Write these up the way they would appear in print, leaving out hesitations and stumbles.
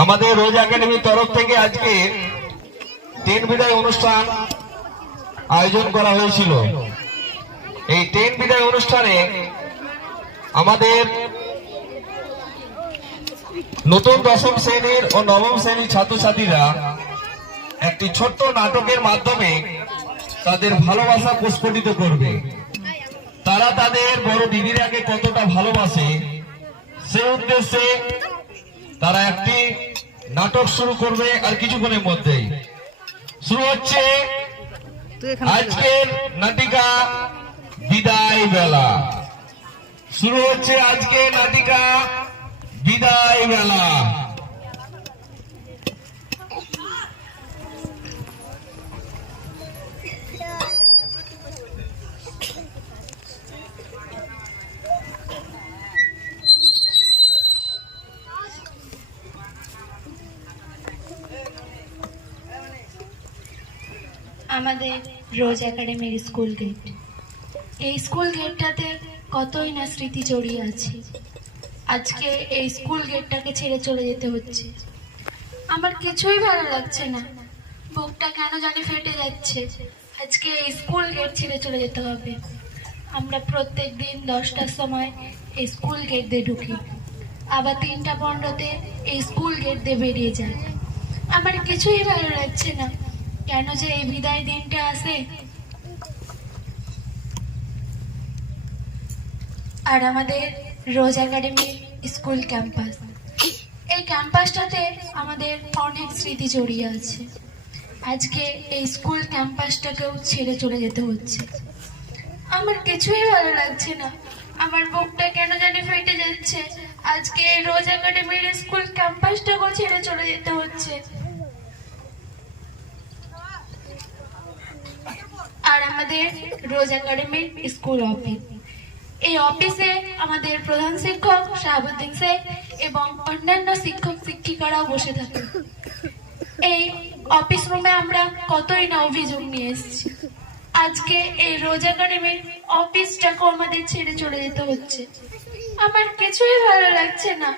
আমাদের রোজ একাডেমির তরফ থেকে আজকে 10 বিদায় অনুষ্ঠান আয়োজন করা হয়েছিল। এই 10 বিদায় অনুষ্ঠানে আমাদের নতুন দশম শ্রেণীর ও নবম শ্রেণীর ছাত্রছাত্রীরা একটি ছোট্ট নাটকের মাধ্যমে তাদের ভালোবাসা প্রস্ফুটিত করবে। তারা তাদের বড় দিদিরাকে কতটা ভালোবাসে সেই উদ্দেশ্যে তারা একটি নাটক শুরু করবে আর কিছুক্ষণের মধ্যেই। শুরু হচ্ছে আজকের নাটিকা বিদায় বেলা। শুরু হচ্ছে আজকের নাটিকা বিদায় বেলা। আমাদের রোজ একাডেমির স্কুল গেট। এই স্কুল গেটটাতে কতই না স্মৃতি জড়িয়ে আছে। আজকে এই স্কুল গেটটাকে ছেড়ে চলে যেতে হচ্ছে। আমার কিছুই ভালো লাগছে না, বুকটা কেন জানি ফেটে যাচ্ছে। আজকে এই স্কুল গেট ছেড়ে চলে যেতে হবে। আমরা প্রত্যেক দিন 10টার সময় এই স্কুল গেট দিয়ে ঢুকি, আবার 3টা 15তে এই স্কুল গেট দিয়ে বেরিয়ে যাই। আমার কিছুই ভালো লাগছে না, কেন যে এই বিদায় দিনটা আসে। আর আমাদের রোজ একাডেমি স্কুল ক্যাম্পাস, এই ক্যাম্পাসটাতে আমাদের অনেক স্মৃতি জড়িয়ে আছে। আজকে এই স্কুল ক্যাম্পাসটাকেও ছেড়ে চলে যেতে হচ্ছে। আমার কিছুই ভালো লাগছে না, আমার বুকটা কেন জানি ফেটে যাচ্ছে। আজকে এই রোজ একাডেমির স্কুল ক্যাম্পাসটাকেও ছেড়ে চলে যেতে হচ্ছে। আর আমাদের রোজ একাডেমির স্কুল অফিস, এই অফিসে আমাদের প্রধান শিক্ষক শাহাবুদ্দিন শেখ এবং অন্যান্য শিক্ষক শিক্ষিকারাও বসে থাকে। এই অফিস রুমে আমরা কতই না অভিযোগ নিয়ে এসেছি। আজকে এই রোজ একাডেমির অফিসটাকেও আমাদের ছেড়ে চলে যেতে হচ্ছে। আমার কিছুই ভালো লাগছে না,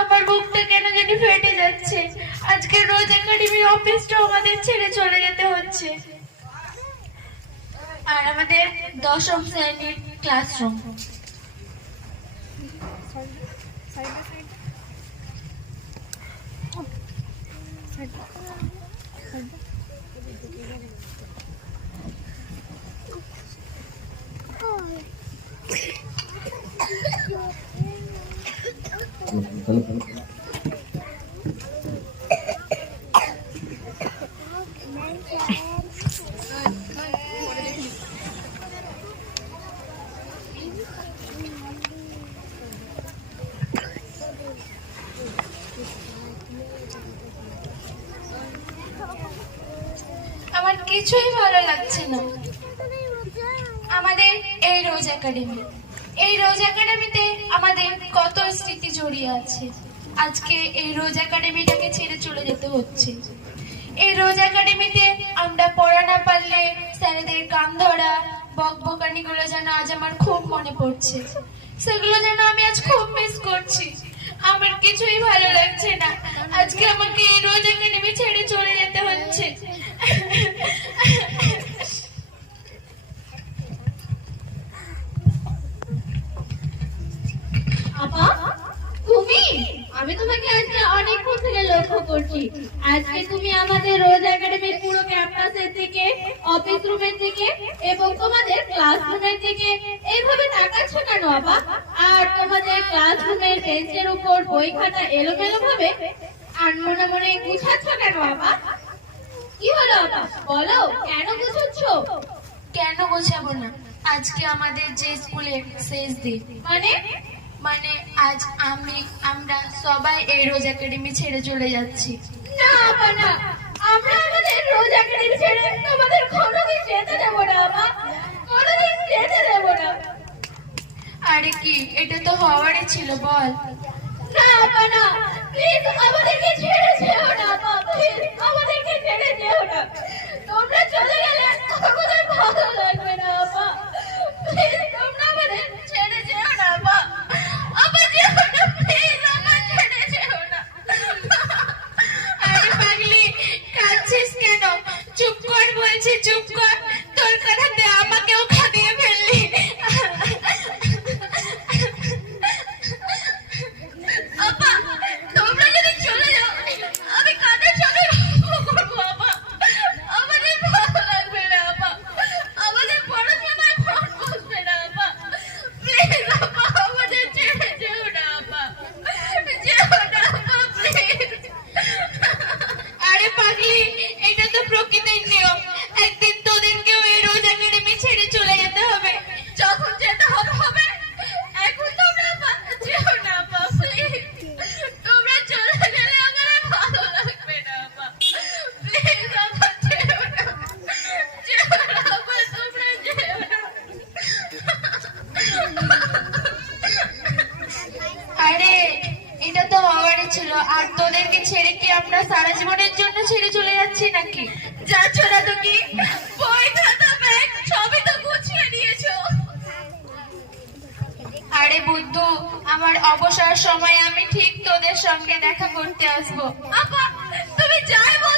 আমার বুকটা কেন জানি ফেটে যাচ্ছে। আজকে রোজ একাডেমির অফিসটাও আমাদের ছেড়ে চলে যেতে হচ্ছে। আর আমাদের 10ম শ্রেণীর ক্লাসরুম, আমার কিছুই ভালো লাগছে না। আমাদের এই রোজ একাডেমি, এই রোজ একাডেমিতে আমাদের কত স্মৃতি জড়িয়ে আছে। আজকে এই রোজ একাডেমিটাকে ছেড়ে চলে যেতে হচ্ছে। এই রোজ একাডেমিতে আমরা পড়া না পারলে স্যারেদের কান ধরা বকবকানিগুলো যেন আজ আমার খুব মনে পড়ছে। সেগুলো যেন আমি আজ খুব মিস করছি। আমার কিছুই ভালো লাগছে না, আজকে আমাকে এই রোজ একাডেমি ছেড়ে চলে যেতে হচ্ছে। আপা, তুমি? আমি তোমাকে আজকে অনেকক্ষণ থেকে লক্ষ্য করছি। আজকে তুমি আমাদের রোজ একাডেমির পুরো ক্যাম্পাসের থেকে, অফিস রুমের থেকে এবং তোমাদের ক্লাসরুমের থেকে এইভাবে তাকাচ্ছ কেন আপা? আর তোমাদের ক্লাসরুমের বেঞ্চের উপর বই খাতা এলোমেলো ভাবে আর মনে মনে গুছাচ্ছ কেন আপা? কি হলো আপা, বলো কেন গুছাচ্ছ? কেন গোছাবো না, আজকে আমাদের যে স্কুলের শেষ দিন। মানে আজ আমরা সবাই এই রোজ একাডেমি ছেড়ে চলে যাচ্ছি। না আপা না, আমরা আমাদের রোজ একাডেমি ছেড়ে তোমাদের কোনোদিন যেতে দেবো না আপা, কোনোদিন যেতে দেবো না। আরে কি, এটা তো হওয়ারই ছিল, বল। না আপা না, প্লিজ আমাদেরকে ছেড়ে যেও না আপা, প্লিজ আমাদেরকে ছেড়ে যেও না। তোমরা চলে গেলে আমাদের ভালো লাগবে না আপা, প্লিজ তোমরা আমাদের ছেড়ে যেও না আপা। আপা যেও না, প্লিজ আমার ছেড়ে যেও না। আর তোদেরকে ছেড়ে কি আমরা সারা জীবনের জন্য ছেড়ে চলে যাচ্ছি নাকি? যাচ্ছ না তো কি? বই খাতা ব্যাগ সবই তো গুছিয়ে নিয়েছো। আরে বুদ্ধু, আমার অবসর সময় আমি ঠিক তোদের সঙ্গে দেখা করতে আসবো। আপা, তুমি যাই বল